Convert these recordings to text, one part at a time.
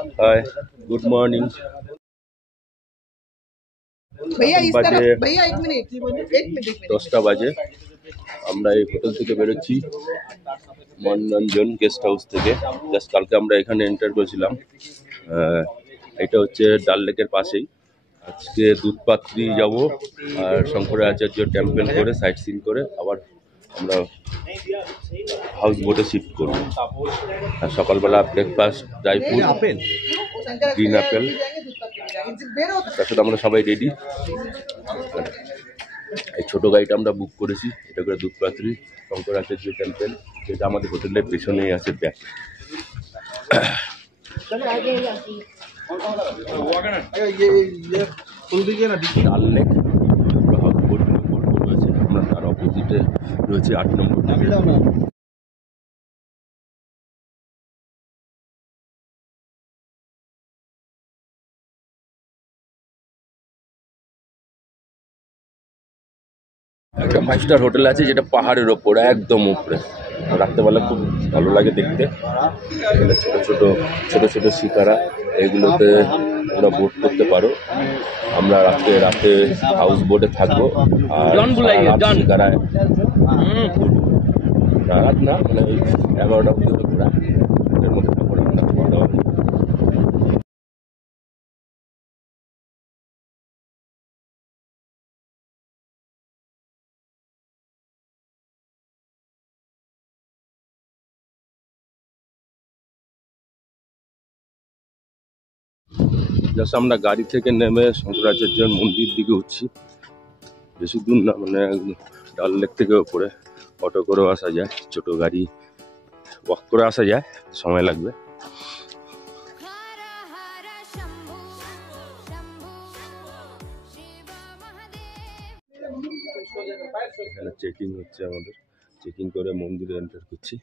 Hi good morning. বাজে 10টা বাজে। আমরা এই হোটেল থেকে বেরোচ্ছি মনোরঞ্জন গেস্ট হাউস থেকে। জাস্ট কালকে আমরা এখানে এন্টার করেছিলাম। এটা হচ্ছে ডাল লেকের পাশেই। আজকে দুধপাত্রি যাব আর শঙ্করাচার্য টেম্পল করে সাইট সিন করে আবার আমরা হাউস বোটে শিফট করব। আর সকালবেলা breakfast dry fruit green Apple, তার সাথে আমরা সবাই রেডি। এই ছোটো গাড়িটা আমরা বুক করেছি, এটা করে দুধপাত্রি শঙ্করাচার্য টেম্পল, যেটা আমাদের হোটেলের পেছনেই আছে ব্যাক। ডাল লেক হাউস বোট রয়েছে, আমরা তার অপোজিটে রয়েছে 8 নম্বর। একটা 5 স্টার হোটেল আছে যেটা পাহাড়ের ওপর, একদম উপরে। রাত্রেবেলা খুব ভালো লাগে দেখতে। এখানে ছোট ছোট শিকারা, এগুলোতে তোমরা বোট করতে পারো। আমরা রাতে হাউস বোটে থাকবো আর শিকারায় রাত না, মানে ওই 11টা পর্যন্ত ঘোরা এর মধ্যে আমরা খাওয়া দাওয়া। জাস্ট আমরা গাড়ি থেকে নেমে শঙ্করাচার্যের মন্দির দিকে উঠছি। বেশি দূর না, মানে ডাল লেক থেকে ওপরে অটো করেও আসা যায়, ছোট গাড়ি ওয়াক করে আসা যায়, সময় লাগবে। এখানে চেকিং হচ্ছে, আমাদের চেকিং করে মন্দিরে এন্টার করছি।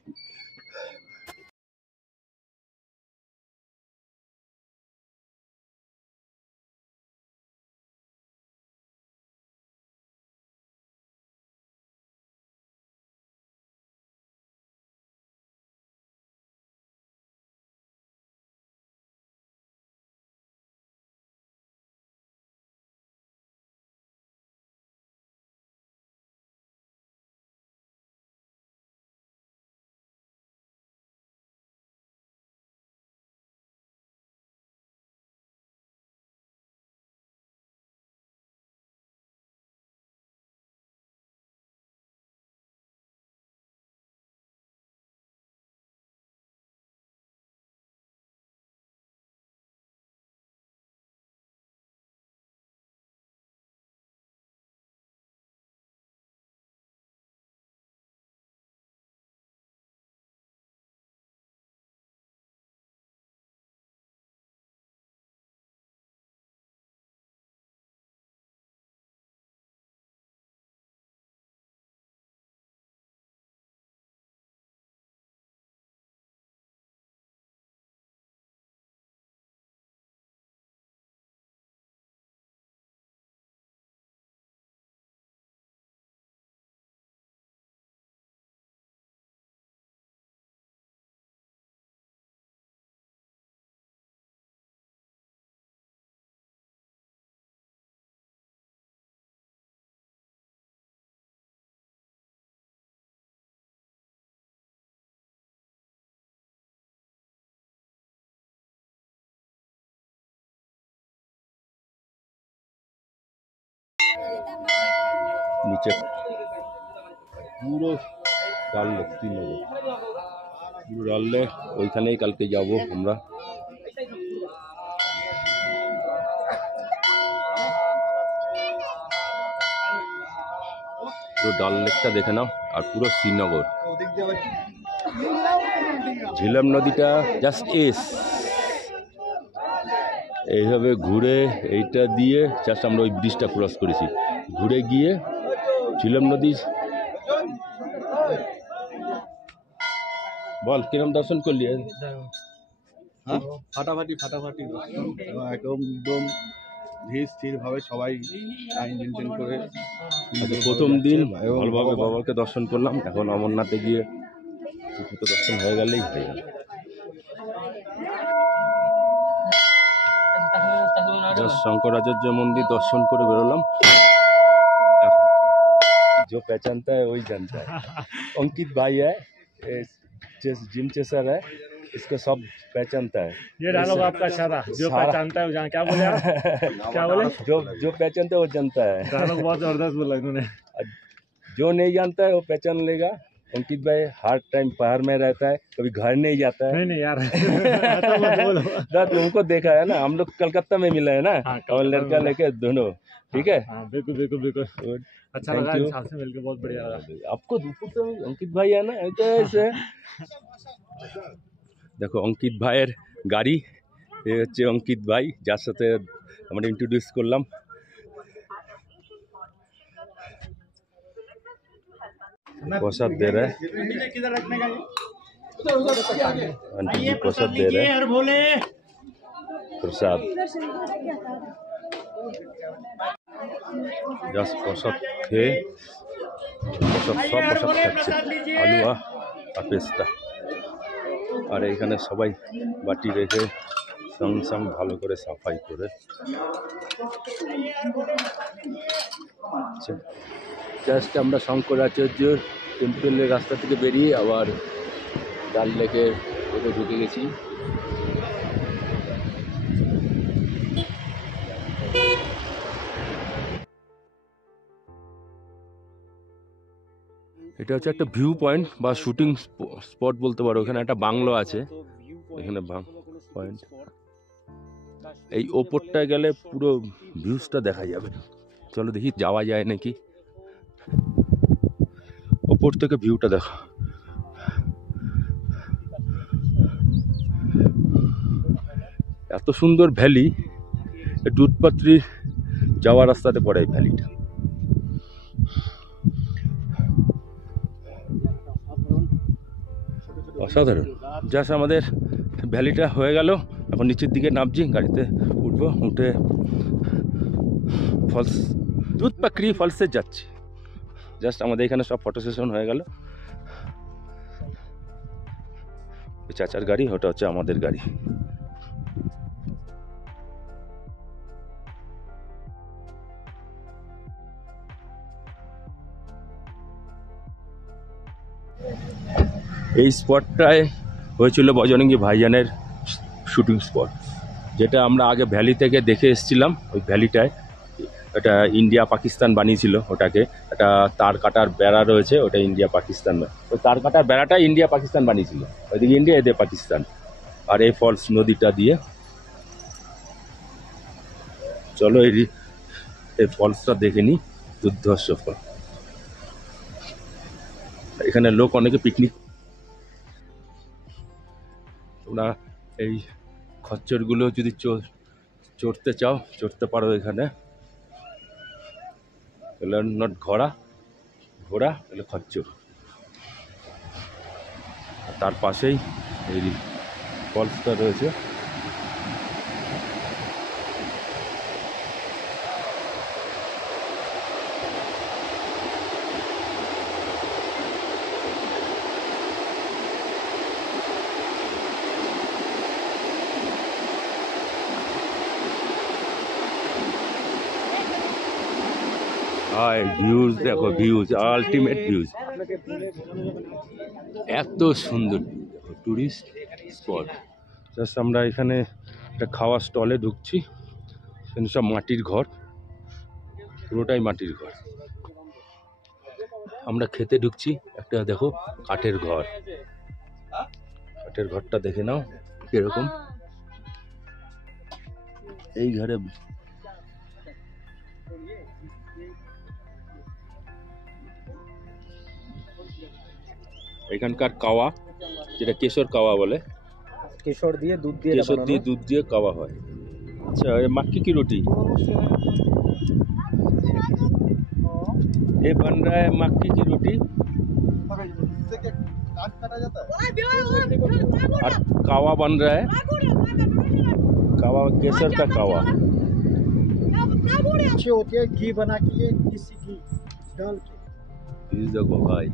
নিচে পুরো ডাল লেক, পুরো ডাল লেক, ওইখানেই কালকে যাব আমরা। পুরো ডাল লেকটা দেখে নাও, আর পুরো শ্রীনগর। ঝিলাম নদীটা জাস্ট এইভাবে ঘুরে এইটা দিয়ে জাস্ট আমরা ওই ব্রিজটা ক্রস করেছি, ঘুরে গিয়ে ঝিলাম নদী। বল কিরম দর্শন করলি? ফাটাফাটি একদম ধীর স্থির ভাবে সবাই টাইম মেনটেন করে। প্রথম দিন ভালোভাবে বাবাকে দর্শন করলাম, এখন অমরনাথে গিয়ে দর্শন হয়ে গেলেই হয়ে গেল। शंकराचार्य मंदिर दर्शन করে বেরোলাম। जो पहचानता है वही जानता है। अंकित भाई है, जिम चेसर है, इसको सब पहचानता है। ये डायलॉग आपका अच्छा था, जो पहचानता है वो जान। क्या बोले आप? क्या बोले? जो पहचानता है वो जानता है। डायलॉग बहुत जबरदस्त बोला इन्होंने। जो नहीं जानता है वो पहचान लेगा। अंकित भाई हर टाइम बाहर में रहता है, कभी घर नहीं जाता है। नहीं यार ऐसा मत बोलो। तुमको देखा है ना, हम लोग कलकत्ता में मिला है ना, और लड़का लेके दोनों। ठीक है, बिल्कुल बिल्कुल बिल्कुल। अच्छा लगा आपसे मिलकर, बहुत बढ़िया लगा। आपको ऊपर तो अंकित भाई है ना, ऐसे देखो अंकित भाইয়ের গাড়ি, এ হচ্ছে अंकित भाई, যার সাথে আমরা ইন্ট্রোডিউস করলাম। प्रसाद दे रहा है, आंटी जी प्रसाद दे रहे हैं, प्रसाद জাস্ট প্রসাদ খেয়ে সব প্রসাদ খাচ্ছে, আলুয়া আর পেস্তা। আর এখানে সবাই বাটি রেখে সং ভালো করে সাফাই করে। জাস্ট আমরা শঙ্করাচার্য টেম্পলের রাস্তা থেকে বেরিয়ে আবার ডাল লেকে ওটা ঢুকে গেছি। এটা হচ্ছে একটা ভিউ পয়েন্ট বা শুটিং স্পট বলতে পারো। এখানে একটা বাংলো আছে, এখানে পয়েন্ট। এই ওপরটায় গেলে পুরো ভিউজটা দেখা যাবে। চলো দেখি যাওয়া যায় নাকি। ওপর থেকে ভিউটা দেখো, এত সুন্দর ভ্যালি। দুধপাত্রি যাওয়ার রাস্তাতে পড়ে এই ভ্যালিটা। অসাধারণ। জাস্ট আমাদের ভ্যালিটা হয়ে গেল, এখন নিচের দিকে নামছি, গাড়িতে উঠবো, উঠে ফলস দুধপাকড়ি ফলসে যাচ্ছি। জাস্ট আমাদের এখানে সব ফটো সেশন হয়ে গেল। চাচার গাড়ি, ওটা হচ্ছে আমাদের গাড়ি। এই স্পটটায় হয়েছিল বজরঙ্গী ভাইজানের শুটিং স্পট, যেটা আমরা আগে ভ্যালি থেকে দেখে এসেছিলাম। ওই ভ্যালিটায় এটা ইন্ডিয়া পাকিস্তান বানিয়েছিল ওটাকে। একটা তার কাটার বেড়া রয়েছে, ওটা ইন্ডিয়া পাকিস্তান। ওই তার কাটার বেড়াটা ইন্ডিয়া পাকিস্তান বানিয়েছিল, ওইদিকে ইন্ডিয়া এদিকে পাকিস্তান। আর এই ফলস নদীটা দিয়ে চলো এই ফলসটা দেখে নিই। দুর্ধর্ষ ফল। এখানে লোক অনেকে পিকনিক। তোমরা এই খচ্চরগুলো যদি চড়তে চাও চড়তে পারো। এখানে এগুলো নট ঘোড়া, এগুলো খচ্চর। তার পাশেই এই ফলসটা রয়েছে। হাই ভিউজ দেখো, ভিউজ আলটিমেট ভিউজ। এত সুন্দর টুরিস্ট স্পট। জাস্ট আমরা এখানে একটা খাওয়ার স্টলে ঢুকছি, সেখানে সব মাটির ঘর, পুরোটাই মাটির ঘর। আমরা খেতে ঢুকছি, একটা দেখো কাঠের ঘর। কাঠের ঘরটা দেখে নাও কিরকম। এই ঘরে এখানকার কাওয়া, যেটা কেশর কাওয়া বলে, কেশর দিয়ে দুধ দিয়ে কাওয়া হয়। अच्छा ये मक्की की रोटी, ये बन रहा है मक्की की रोटी। और कावा बन रहा है, कावा केसर का कावा। अच्छी होती है, घी बना के देसी घी डाल के। देखो भाई,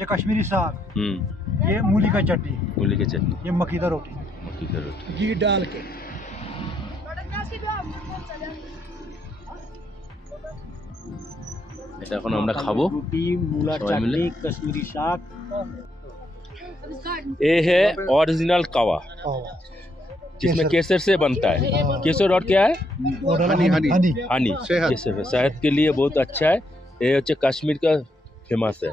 ये कश्मीरी साग, ये मूली का चटनी, मूली की चटनी, ये मक्की का रोटी, मक्की की रोटी। घी डाल के। এটা এখন আমরা খাবো रोटी, मूला सवाई मिले? चटनी, कश्मीरी साग। ये है ओरिजिनल कावा जिसमें केसर से बनता है। केसर और क्या है? हनी, हनी। हानी। सेहत। केसर सेहत के लिए बहुत अच्छा है। ये হচ্ছে কাশ্মীর का फेमस है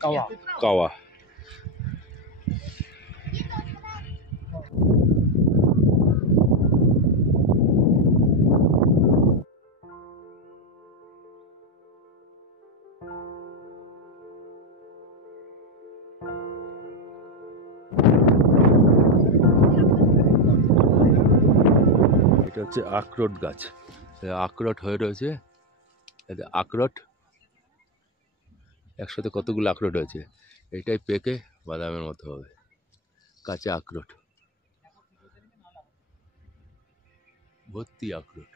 कवा। कावा। এটা হচ্ছে আখরোট গাছ। আখরোট হয়ে রয়েছে। এতে আখরোট একসাথে কতগুলো আখরোট হয়েছে। এটাই পেকে বাদামের মতো হবে। কাঁচা আখরোট, ভর্তি আখরোট।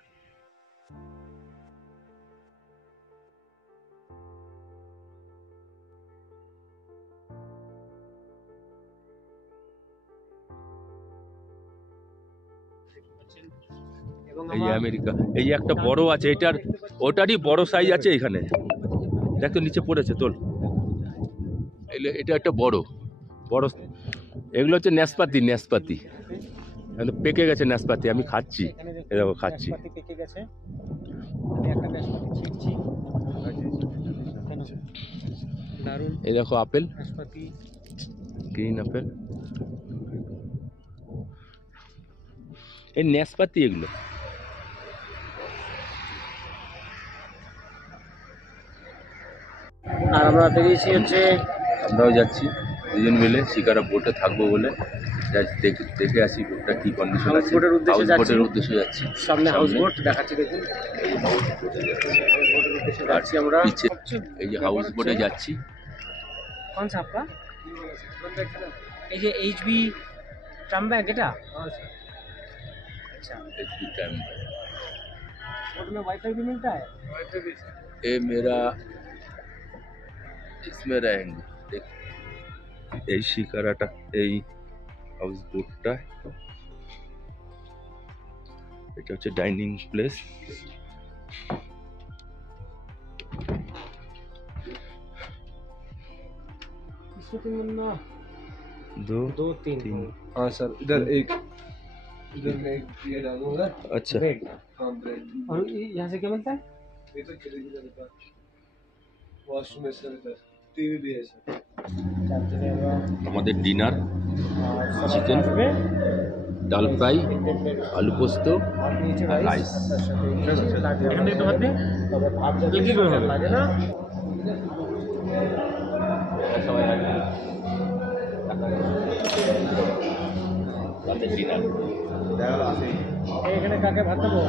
এই যে আমেরিকা, এই যে একটা বড় আছে, এটার ওটারই বড় সাইজ আছে এখানে। দেখ তো নিচে পড়েছে, তোল। এটা একটা বড় বড়, এগুলো হচ্ছে নাশপাতি। নাশপাতি একদম পেকে গেছে নাশপাতি, আমি খাচ্ছি। এ দেখো খাচ্ছি। নাশপাতি পেকে গেছে, আমি একটা নাশপাতি ছিঁড়ছি। দারুণ। এই দেখো আপেল, নাশপাতি, গ্রিন আপেল। এই নাশপাতি এগুলো। আর আমরা বেরিয়েছি হচ্ছে, আমরাও যাচ্ছি দুজন মিলে শিকারা বোটে থাকবো বলে। দেখে আসি বোটটা কি কন্ডিশন আছে। হাউস বোটের উদ্দেশ্যে হাউস বোটের উদ্দেশ্যে যাচ্ছি। সামনে হাউস বোট দেখাচ্ছি, দেখুন। যাচ্ছি আমরা। পিছে এই যে হাউস বোটে যাচ্ছি। कौन सा आपका? ये जो HB ट्रम बैग এটা? अच्छा, HB टाइम बोट में वाईफाई भी मिलता है? ये मेरा इसमें रहेंगे। देख এই শিকারাটা, এই হাউস বোটটা, এটা হচ্ছে ডাইনিং প্লেস। इसको तीन बनना, दो दो तीन। हाँ सर, इधर में एक ये डालूंगा। अच्छा। ब्रेड। हाँ, ब्रेड। और यहाँ से क्या मिलता है? ये तो चलेगी इधर का। वॉशरूम है सर, इधर टीवी भी है सर। আমাদের ডিনার चिकन में ডাল ফ্রাই, আলু পোস্ত और नीचे আর राइस। রাইস। এখানে একটু হাত দে, তবে ভাত যদি কি করে লাগে না। ডিনার এখানে কাকে ভাত দেবো?